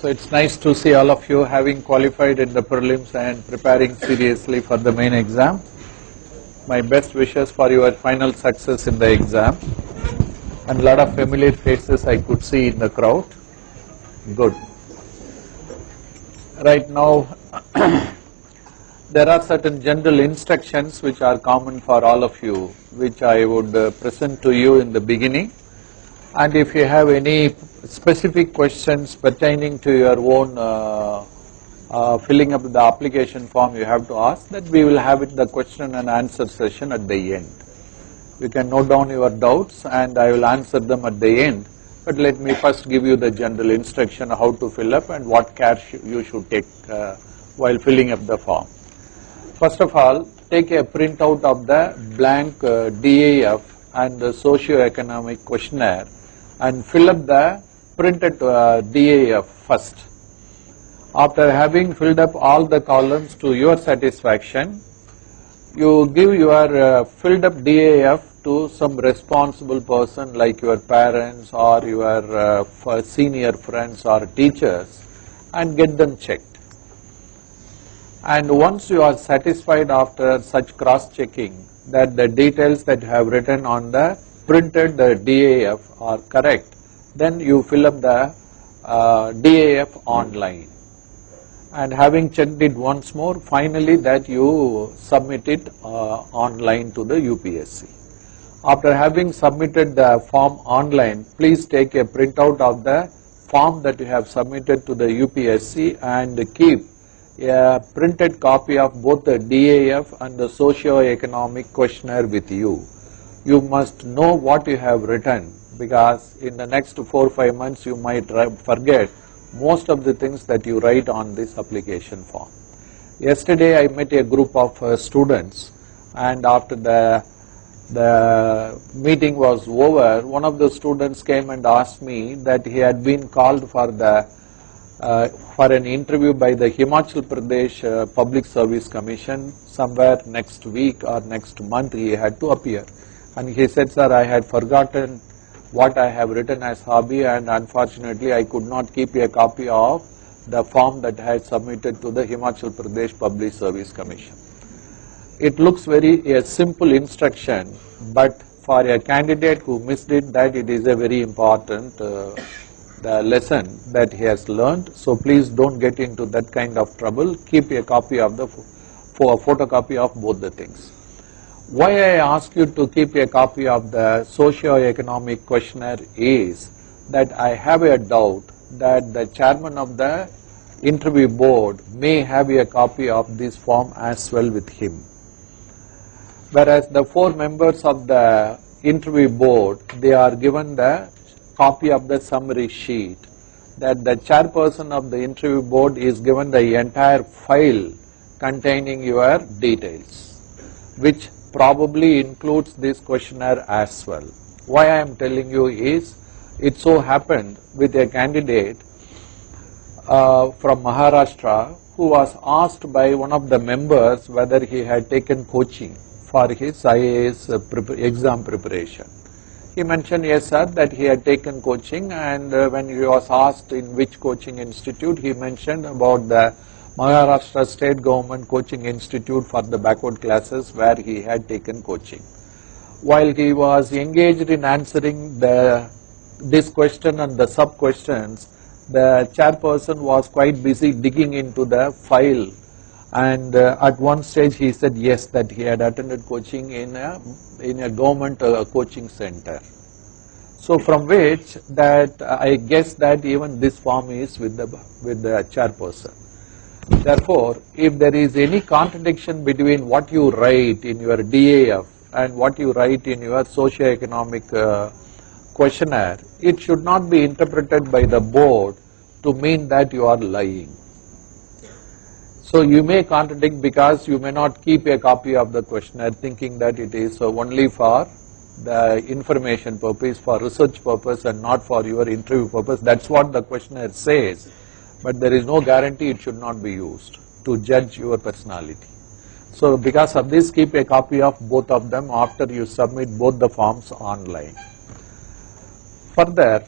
So it's nice to see all of you having qualified in the prelims and preparing seriously for the main exam. My best wishes for your final success in the exam. And a lot of familiar faces I could see in the crowd. Good. Right now, there are certain general instructions which are common for all of you, which I would present to you in the beginning. And if you have any specific questions pertaining to your own filling up the application form, you have to ask, that we will have it the question and answer session at the end. You can note down your doubts and I will answer them at the end. But let me first give you the general instruction how to fill up and what care you should take while filling up the form. First of all, take a printout of the blank DAF and the socio-economic questionnaire and fill up the printed DAF first. After having filled up all the columns to your satisfaction, you give your filled up DAF to some responsible person like your parents or your senior friends or teachers and get them checked. And once you are satisfied after such cross-checking that the details that you have written on the printed DAF are correct, then you fill up the DAF online. And having checked it once more, finally that you submit it online to the UPSC. After having submitted the form online, please take a printout of the form that you have submitted to the UPSC and keep a printed copy of both the DAF and the socio-economic questionnaire with you. You must know what you have written, because in the next 4 or 5 months you might forget most of the things that you write on this application form. Yesterday I met a group of students, and after the meeting was over, one of the students came and asked me that he had been called for an interview by the Himachal Pradesh Public Service Commission somewhere next week or next month. He had to appear, and he said, "Sir, I had forgotten what I have written as hobby, and unfortunately I could not keep a copy of the form that I had submitted to the Himachal Pradesh Public Service Commission." It looks a simple instruction, but for a candidate who missed it, that it is a very important the lesson that he has learned. So please don't get into that kind of trouble. Keep a copy of the photocopy of both the things. Why I ask you to keep a copy of the socio-economic questionnaire is that I have a doubt that the chairman of the interview board may have a copy of this form as well with him. Whereas the 4 members of the interview board, they are given the copy of the summary sheet, that the chairperson of the interview board is given the entire file containing your details, which probably includes this questionnaire as well. Why I am telling you is, it so happened with a candidate from Maharashtra who was asked by one of the members whether he had taken coaching for his IAS exam preparation. He mentioned, yes sir, that he had taken coaching, and when he was asked in which coaching institute, he mentioned about the Maharashtra State Government Coaching Institute for the backward classes where he had taken coaching. While he was engaged in answering this question and the sub-questions, the chairperson was quite busy digging into the file, and at one stage he said yes, that he had attended coaching in a government coaching center. So from which that I guess that even this form is with the chairperson. Therefore, if there is any contradiction between what you write in your DAF and what you write in your socio-economic questionnaire, it should not be interpreted by the board to mean that you are lying. So you may contradict because you may not keep a copy of the questionnaire thinking that it is only for the information purpose, for research purpose and not for your interview purpose. That's what the questionnaire says. But there is no guarantee it should not be used to judge your personality. So because of this, keep a copy of both of them after you submit both the forms online. Further,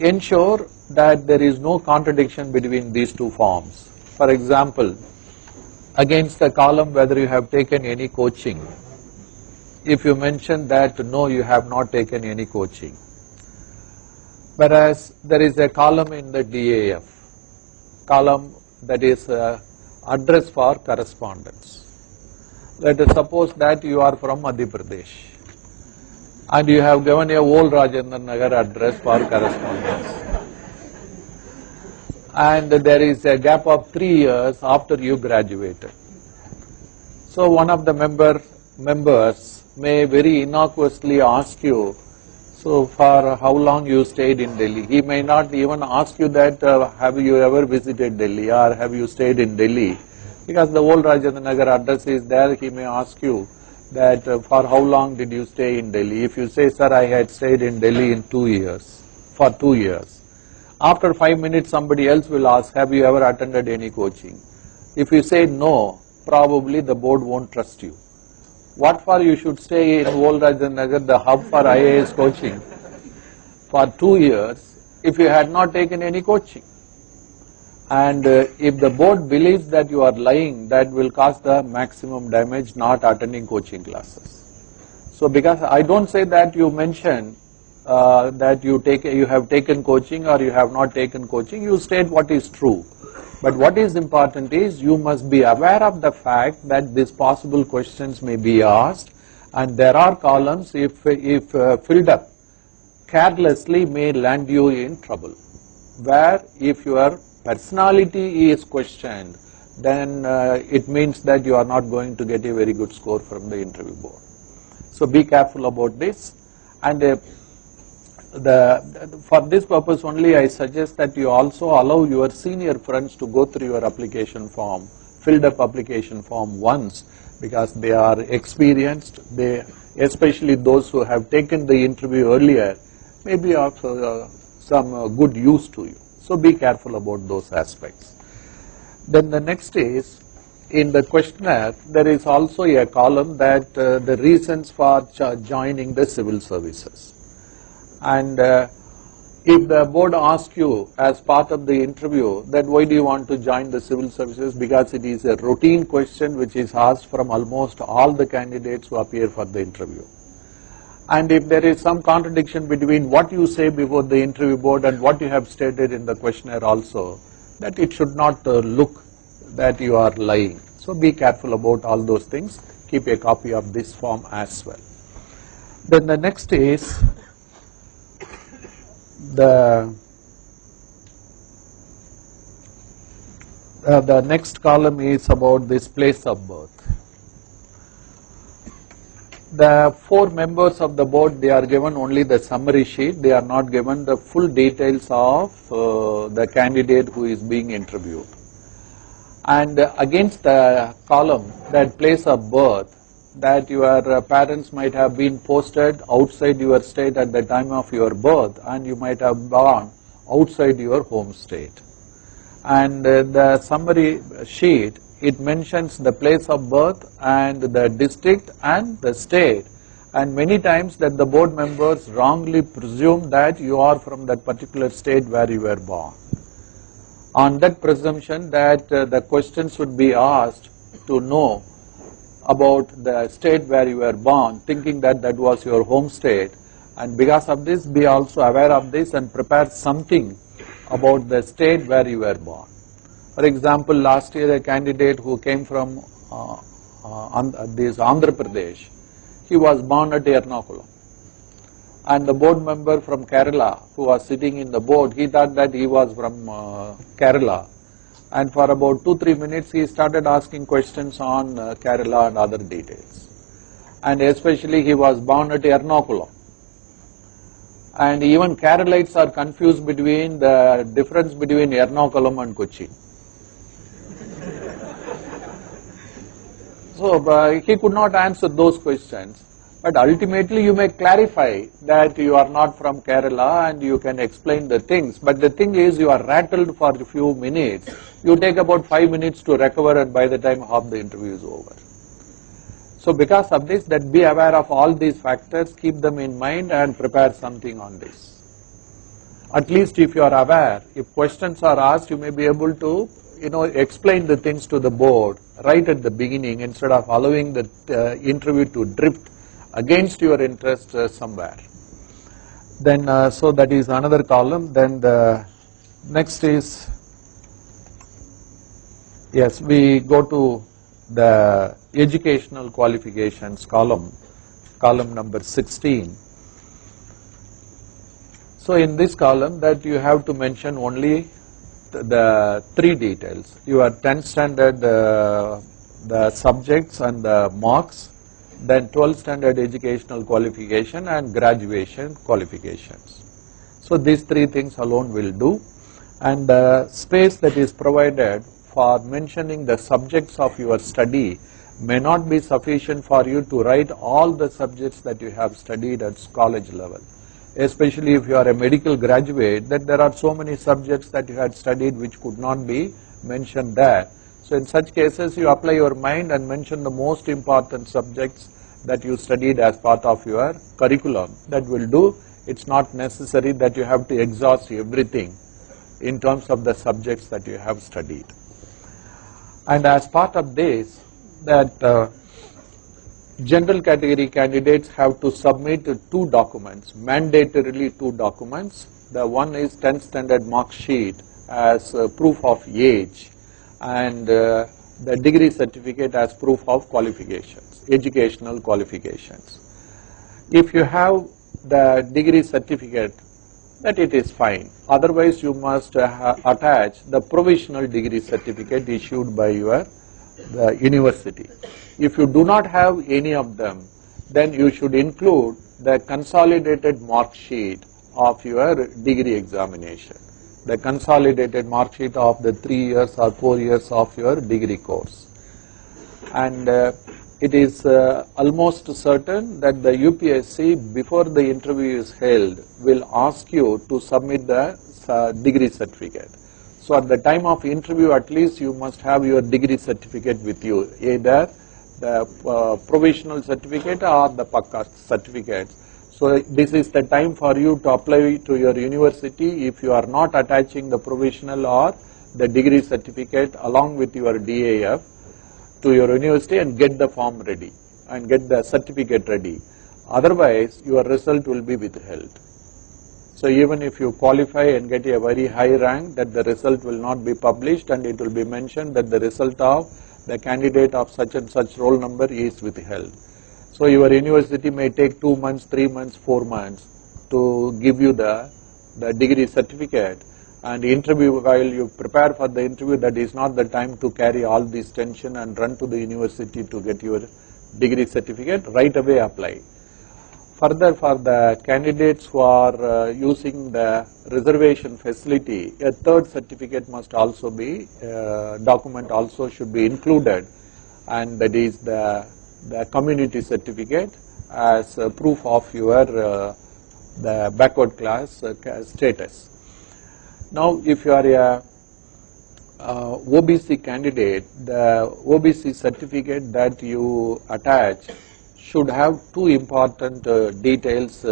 ensure that there is no contradiction between these two forms. For example, against the column whether you have taken any coaching, if you mention that no, you have not taken any coaching, whereas there is a column in the DAF, column that is address for correspondence. Let us suppose that you are from Madhya Pradesh and you have given a old Rajendra Nagar address for correspondence, and there is a gap of 3 years after you graduated. So one of the members may very innocuously ask you, so for how long you stayed in Delhi? He may not even ask you that have you ever visited Delhi or have you stayed in Delhi, because the old Rajendra Nagar address is there. He may ask you that for how long did you stay in Delhi? If you say, sir, I had stayed in Delhi in 2 years, for 2 years. After 5 minutes somebody else will ask, have you ever attended any coaching? If you say no, probably the board won't trust you. What for you should stay in old Rajendra Nagar, the hub for IAS coaching, for 2 years if you had not taken any coaching? And if the board believes that you are lying, that will cause the maximum damage, not attending coaching classes. So because I don't say that you mention that you have taken coaching or you have not taken coaching, you state what is true. But what is important is you must be aware of the fact that these possible questions may be asked, and there are columns if filled up carelessly may land you in trouble, where if your personality is questioned, then it means that you are not going to get a very good score from the interview board. So be careful about this, and for this purpose only I suggest that you also allow your senior friends to go through your application form, filled up application form once, because they are experienced, especially those who have taken the interview earlier, may be of some good use to you. So be careful about those aspects. Then the next is, in the questionnaire there is also a column that the reasons for joining the civil services. And if the board asks you as part of the interview that why do you want to join the civil services, because it is a routine question which is asked from almost all the candidates who appear for the interview. And if there is some contradiction between what you say before the interview board and what you have stated in the questionnaire also, that it should not look that you are lying. So be careful about all those things. Keep a copy of this form as well. Then the next is the next column is about this place of birth. The 4 members of the board, they are given only the summary sheet. They are not given the full details of the candidate who is being interviewed. And against the column, that place of birth, that your parents might have been posted outside your state at the time of your birth, and you might have born outside your home state. And the summary sheet, it mentions the place of birth and the district and the state, and many times that the board members wrongly presume that you are from that particular state where you were born. On that presumption that the questions would be asked to know about the state where you were born, thinking that that was your home state, and because of this be also aware of this and prepare something about the state where you were born. For example, last year a candidate who came from Andhra Pradesh, he was born at Ernakulam, and the board member from Kerala who was sitting in the board, he thought that he was from Kerala, and for about 2-3 minutes he started asking questions on Kerala and other details, and especially he was born at Ernakulam. And even Keralites are confused between the difference between Ernakulam and Kochi. So he could not answer those questions, but ultimately you may clarify that you are not from Kerala and you can explain the things, but the thing is you are rattled for a few minutes, you take about 5 minutes to recover, and by the time half the interview is over. So because of this, that be aware of all these factors, keep them in mind and prepare something on this. At least if you are aware, if questions are asked, you may be able to, explain the things to the board right at the beginning instead of allowing the interview to drift against your interest somewhere. Then, so that is another column. Then the next is, yes, we go to the educational qualifications column number 16. So in this column that you have to mention only the three details: your 10th standard the subjects and the marks, then 12th standard educational qualification and graduation qualifications. So these three things alone will do, and the space that is provided for mentioning the subjects of your study may not be sufficient for you to write all the subjects that you have studied at college level. Especially if you are a medical graduate, that there are so many subjects that you had studied which could not be mentioned there. So in such cases, you apply your mind and mention the most important subjects that you studied as part of your curriculum. That will do. It's not necessary that you have to exhaust everything in terms of the subjects that you have studied. And as part of this, that general category candidates have to submit two documents, mandatorily two documents. The one is 10th standard mark sheet as proof of age, and the degree certificate as proof of qualifications, educational qualifications. If you have the degree certificate, that it is fine. Otherwise, you must attach the provisional degree certificate issued by the university. If you do not have any of them, then you should include the consolidated mark sheet of your degree examination, the consolidated mark sheet of the 3 years or 4 years of your degree course. And it is almost certain that the UPSC, before the interview is held, will ask you to submit the degree certificate. So at the time of interview, at least you must have your degree certificate with you, either the provisional certificate or the Pakka certificate. So this is the time for you to apply to your university if you are not attaching the provisional or the degree certificate along with your DAF to your university, and get the form ready and get the certificate ready. Otherwise, your result will be withheld. So even if you qualify and get a very high rank, that the result will not be published, and it will be mentioned that the result of the candidate of such and such roll number is withheld. So your university may take 2 months, 3 months, 4 months to give you the degree certificate, and interview, while you prepare for the interview, that is not the time to carry all this tension and run to the university to get your degree certificate. Right away apply. Further, for the candidates who are using the reservation facility, a third certificate must also be, document also should be included, and that is the community certificate as proof of your the backward class status. Now, if you are a OBC candidate, the OBC certificate that you attach should have two important details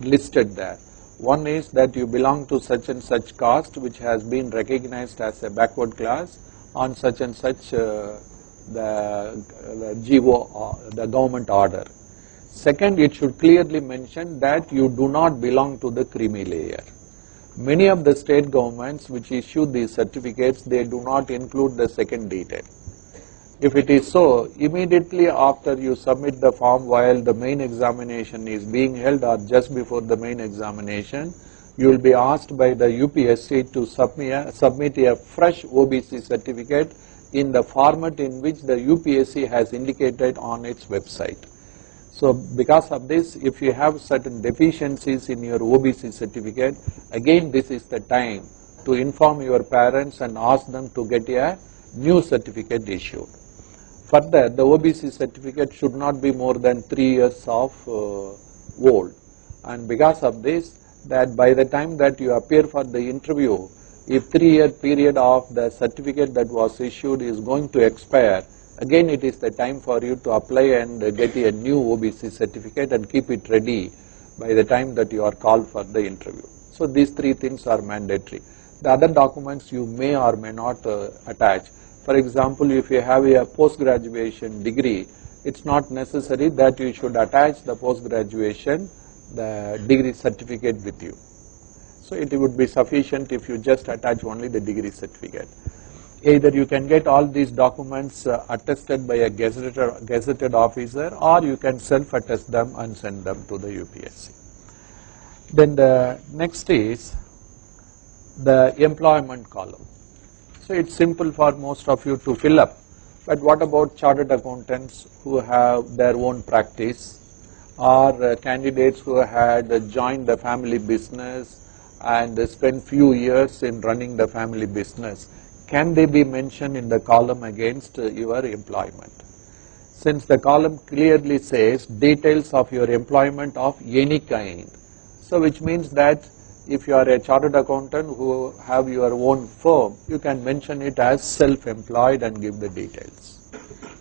listed there. One is that you belong to such and such caste which has been recognized as a backward class on such and such the GO, the government order. Second, it should clearly mention that you do not belong to the creamy layer. Many of the state governments which issue these certificates, they do not include the second detail. If it is so, immediately after you submit the form while the main examination is being held or just before the main examination, you will be asked by the UPSC to submit a fresh OBC certificate in the format in which the UPSC has indicated on its website. So because of this, if you have certain deficiencies in your OBC certificate, again this is the time to inform your parents and ask them to get a new certificate issued. Further, the OBC certificate should not be more than 3 years of old, and because of this, that by the time that you appear for the interview, if 3-year period of the certificate that was issued is going to expire, again it is the time for you to apply and get a new OBC certificate and keep it ready by the time that you are called for the interview. So these three things are mandatory. The other documents you may or may not attach. For example, if you have a post-graduation degree, it's not necessary that you should attach the post-graduation, the degree certificate with you. So it would be sufficient if you just attach only the degree certificate. Either you can get all these documents attested by a gazetted officer, or you can self-attest them and send them to the UPSC. Then the next is the employment column. So it's simple for most of you to fill up, but what about chartered accountants who have their own practice, or candidates who had joined the family business and spent few years in running the family business? Can they be mentioned in the column against your employment? Since the column clearly says details of your employment of any kind, so which means that if you are a chartered accountant who have your own firm, you can mention it as self-employed and give the details.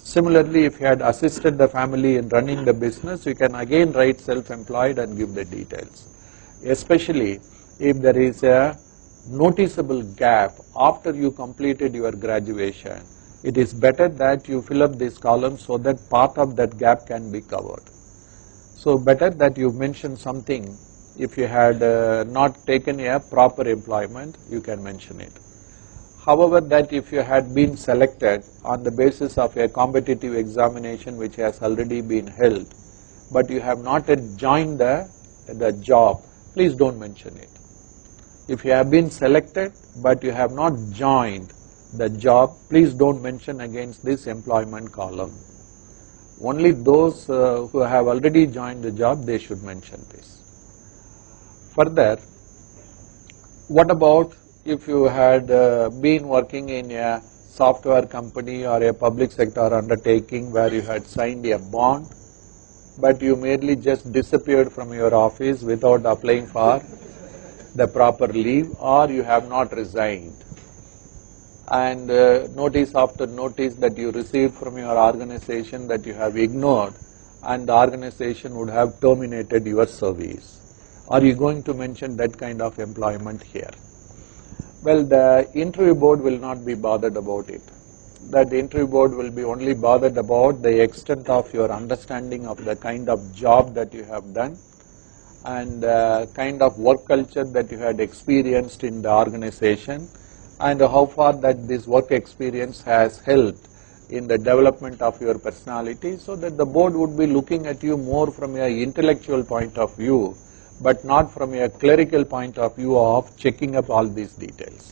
Similarly, if you had assisted the family in running the business, you can again write self-employed and give the details. Especially if there is a noticeable gap after you completed your graduation, it is better that you fill up this column so that part of that gap can be covered. So better that you mention something. If you had not taken a proper employment, you can mention it. However, that if you had been selected on the basis of a competitive examination which has already been held, but you have not yet joined the job, please don't mention it. If you have been selected but you have not joined the job, please don't mention against this employment column. Only those who have already joined the job, they should mention this. Further, what about if you had been working in a software company or a public sector undertaking where you had signed a bond, but you merely just disappeared from your office without applying for the proper leave, or you have not resigned, and notice after notice that you received from your organization that you have ignored, and the organization would have terminated your service. Are you going to mention that kind of employment here? Well, the interview board will not be bothered about it. That interview board will be only bothered about the extent of your understanding of the kind of job that you have done and kind of work culture that you had experienced in the organization, and how far that this work experience has helped in the development of your personality, so that the board would be looking at you more from an intellectual point of view, but not from a clerical point of view of checking up all these details.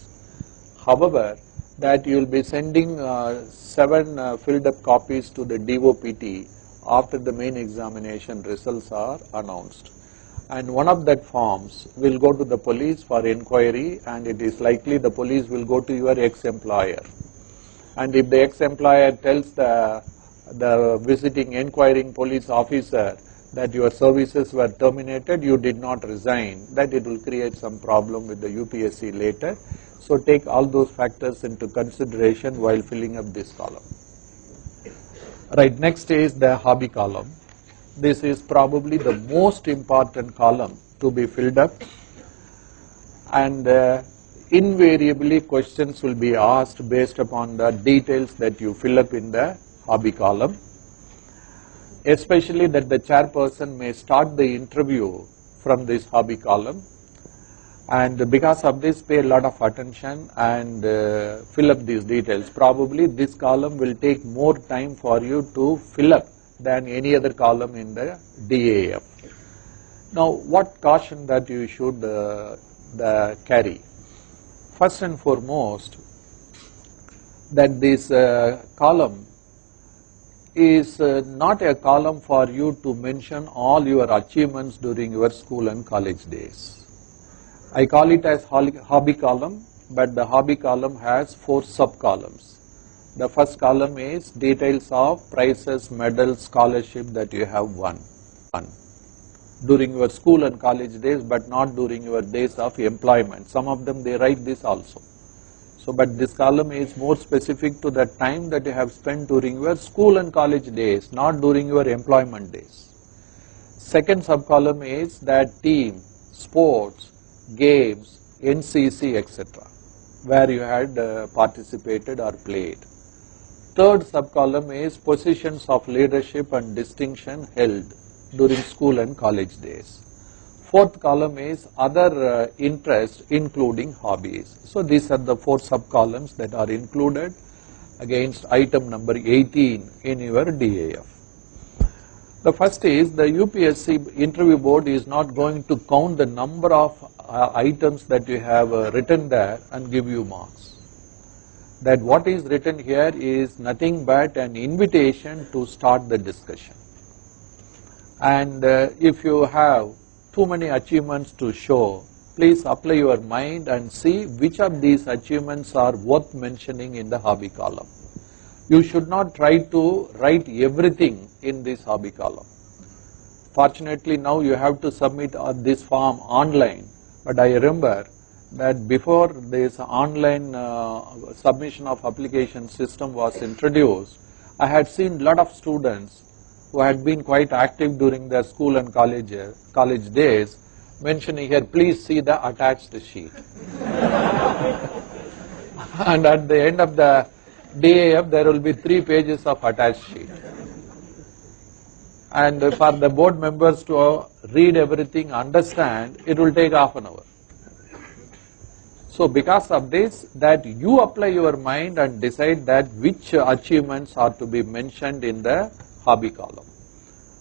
However, that you will be sending 7 filled up copies to the DOPT after the main examination results are announced. And one of that forms will go to the police for inquiry, and it is likely the police will go to your ex-employer. And if the ex-employer tells the visiting inquiring police officer that your services were terminated, you did not resign, that it will create some problem with the UPSC later. So take all those factors into consideration while filling up this column. Right, next is the hobby column. This is probably the most important column to be filled up, and invariably questions will be asked based upon the details that you fill up in the hobby column. Especially that the chairperson may start the interview from this hobby column, and because of this pay a lot of attention and fill up these details. Probably this column will take more time for you to fill up than any other column in the DAF. Now, what caution that you should carry? First and foremost, that this column is not a column for you to mention all your achievements during your school and college days. I call it as hobby column, but the hobby column has 4 sub-columns. The first column is details of prizes, medals, scholarship that you have won during your school and college days, but not during your days of employment. Some of them they write this also. So, but this column is more specific to the time that you have spent during your school and college days, not during your employment days. Second sub-column is that team, sports, games, NCC, etc., where you had participated or played. Third sub-column is positions of leadership and distinction held during school and college days. Fourth column is other interests including hobbies. So these are the 4 sub-columns that are included against item number 18 in your DAF. The first is the UPSC interview board is not going to count the number of items that you have written there and give you marks. That what is written here is nothing but an invitation to start the discussion. And if you have too many achievements to show, please apply your mind and see which of these achievements are worth mentioning in the hobby column. You should not try to write everything in this hobby column. Fortunately, now you have to submit this form online, but I remember that before this online submission of application system was introduced, I had seen a lot of students who had been quite active during their school and college days mentioning here, please see the attached sheet. And at the end of the DAF, there will be 3 pages of attached sheet. And for the board members to read everything, understand, it will take half an hour. So because of this, that you apply your mind and decide that which achievements are to be mentioned in the hobby column.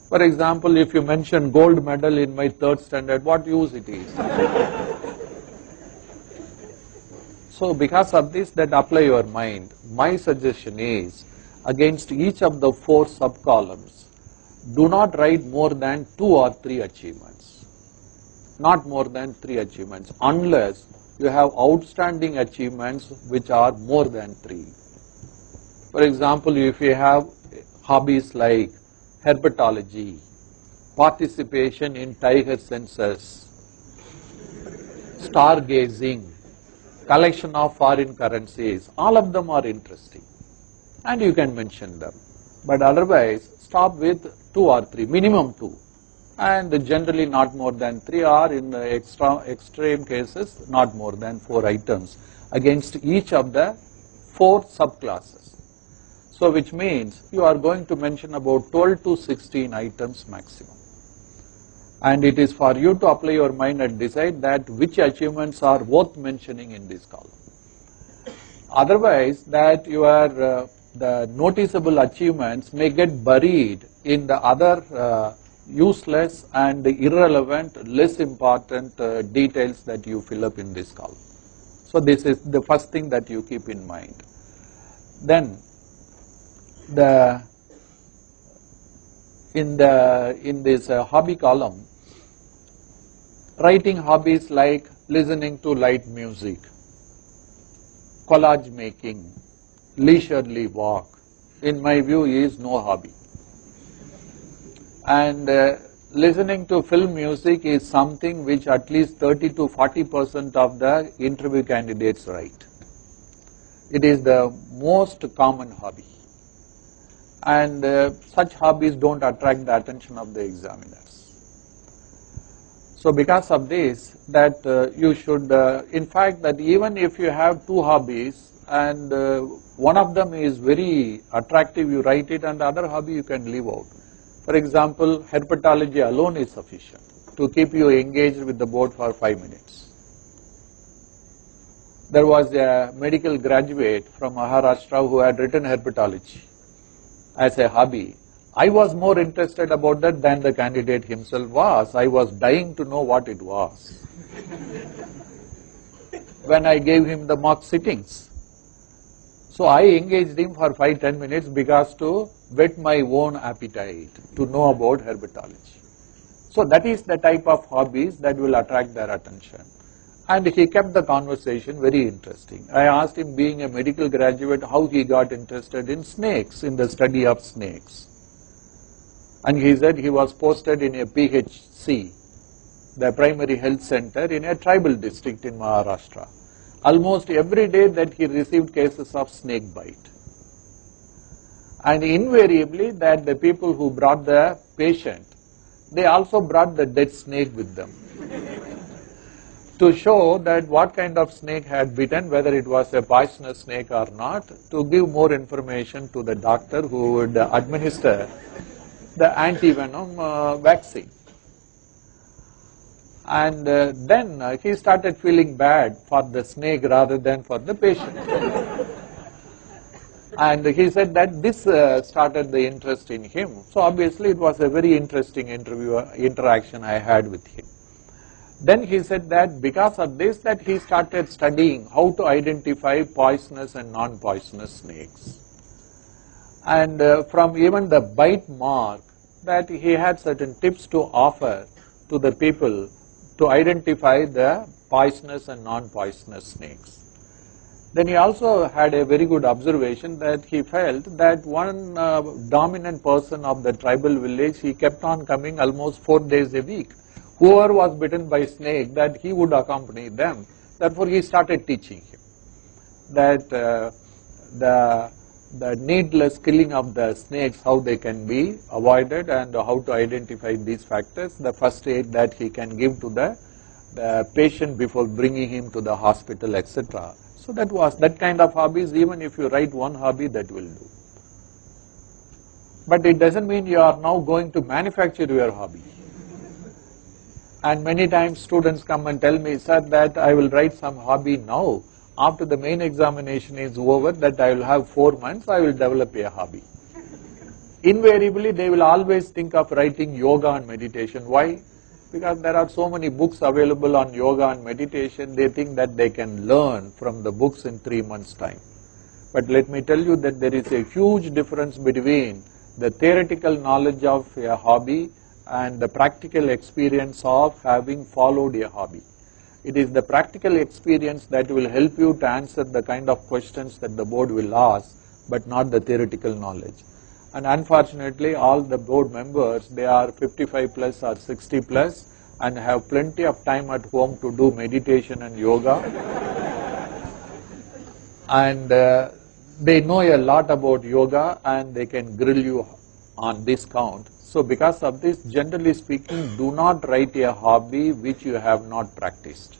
For example, if you mention gold medal in my 3rd standard, what use it is? So because of this, that apply your mind. My suggestion is, against each of the 4 sub-columns, do not write more than 2 or 3 achievements. Not more than 3 achievements, unless you have outstanding achievements which are more than 3. For example, if you have hobbies like herpetology, participation in tiger census, stargazing, collection of foreign currencies, all of them are interesting and you can mention them. But otherwise, stop with 2 or 3, minimum 2. And generally not more than 3, or in the extreme cases not more than 4 items against each of the 4 subclasses. So which means you are going to mention about 12 to 16 items maximum. And it is for you to apply your mind and decide that which achievements are worth mentioning in this column. Otherwise, that your the noticeable achievements may get buried in the other useless and irrelevant, less important details that you fill up in this column. So this is the first thing that you keep in mind. Then in this hobby column, writing hobbies like listening to light music, collage making, leisurely walk, in my view is no hobby. And listening to film music is something which at least 30 to 40% of the interview candidates write. It is the most common hobby. And such hobbies don't attract the attention of the examiners. So because of this, that you should, in fact, that even if you have 2 hobbies and one of them is very attractive, you write it, and the other hobby you can leave out. For example, herpetology alone is sufficient to keep you engaged with the board for 5 minutes. There was a medical graduate from Maharashtra who had written herpetology as a hobby. I was more interested about that than the candidate himself was. I was dying to know what it was when I gave him the mock sittings. So I engaged him for 5-10 minutes because to whet my own appetite to know about herpetology. So that is the type of hobbies that will attract their attention. And he kept the conversation very interesting. I asked him, being a medical graduate, how he got interested in snakes, in the study of snakes. And he said he was posted in a PHC, the primary health center, in a tribal district in Maharashtra. Almost every day that he received cases of snake bite. And invariably that the people who brought the patient, they also brought the dead snake with them. to show that what kind of snake had bitten, whether it was a poisonous snake or not, to give more information to the doctor who would administer the anti-venom vaccine. And then he started feeling bad for the snake rather than for the patient. And he said that this started the interest in him. So obviously it was a very interesting interaction I had with him. Then he said that because of this, that he started studying how to identify poisonous and non-poisonous snakes. And from even the bite mark, that he had certain tips to offer to the people to identify the poisonous and non-poisonous snakes. Then he also had a very good observation that he felt that one dominant person of the tribal village, he kept on coming almost 4 days a week. Whoever was bitten by snake, that he would accompany them. Therefore, he started teaching him that the needless killing of the snakes, how they can be avoided and how to identify these factors, the first aid that he can give to the patient before bringing him to the hospital, etc. So that was that kind of hobbies. Even if you write one hobby, that will do. But it doesn't mean you are now going to manufacture your hobby. And many times students come and tell me, sir, that I will write some hobby now. After the main examination is over, that I will have 4 months, I will develop a hobby. Invariably, they will always think of writing yoga and meditation. Why? Because there are so many books available on yoga and meditation, they think that they can learn from the books in 3 months' time. But let me tell you that there is a huge difference between the theoretical knowledge of a hobby and the practical experience of having followed a hobby. It is the practical experience that will help you to answer the kind of questions that the board will ask, but not the theoretical knowledge. And unfortunately, all the board members, they are 55 plus or 60 plus and have plenty of time at home to do meditation and yoga. And they know a lot about yoga and they can grill you on this count. So because of this, generally speaking, do not write a hobby which you have not practiced.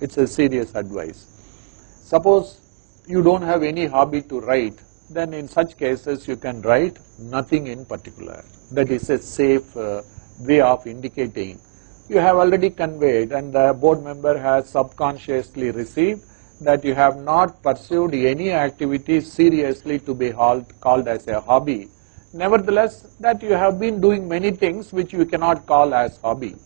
It's a serious advice. Suppose you don't have any hobby to write, then in such cases you can write nothing in particular. That is a safe way of indicating. You have already conveyed and the board member has subconsciously received that you have not pursued any activity seriously to be called as a hobby. Nevertheless, that you have been doing many things which you cannot call as hobby.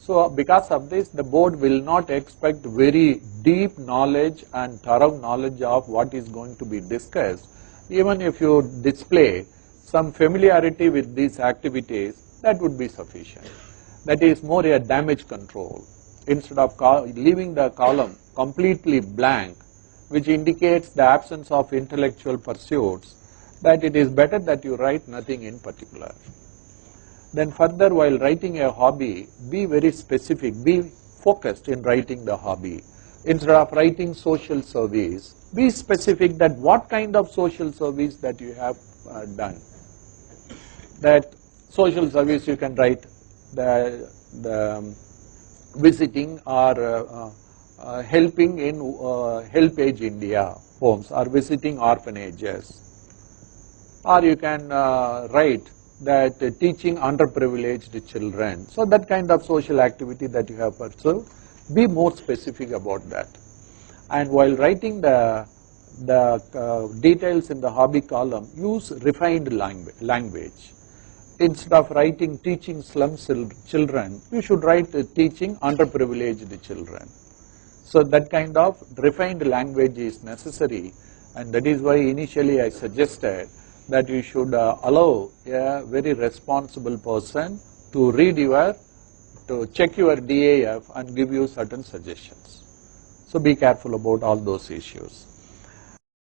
So because of this, the board will not expect very deep knowledge and thorough knowledge of what is going to be discussed. Even if you display some familiarity with these activities, that would be sufficient. That is more a damage control. Instead of leaving the column completely blank, which indicates the absence of intellectual pursuits, that it is better that you write nothing in particular. Then further, while writing a hobby, be very specific, be focused in writing the hobby. Instead of writing social service, be specific that what kind of social service that you have done. That social service you can write the visiting or helping in Help Age India homes or visiting orphanages. Or you can write that teaching underprivileged children. So that kind of social activity that you have pursued, be more specific about that. And while writing the details in the hobby column, use refined language. Instead of writing teaching slum children, you should write teaching underprivileged children. So that kind of refined language is necessary, and that is why initially I suggested that you should allow a very responsible person to to check your DAF and give you certain suggestions. So be careful about all those issues.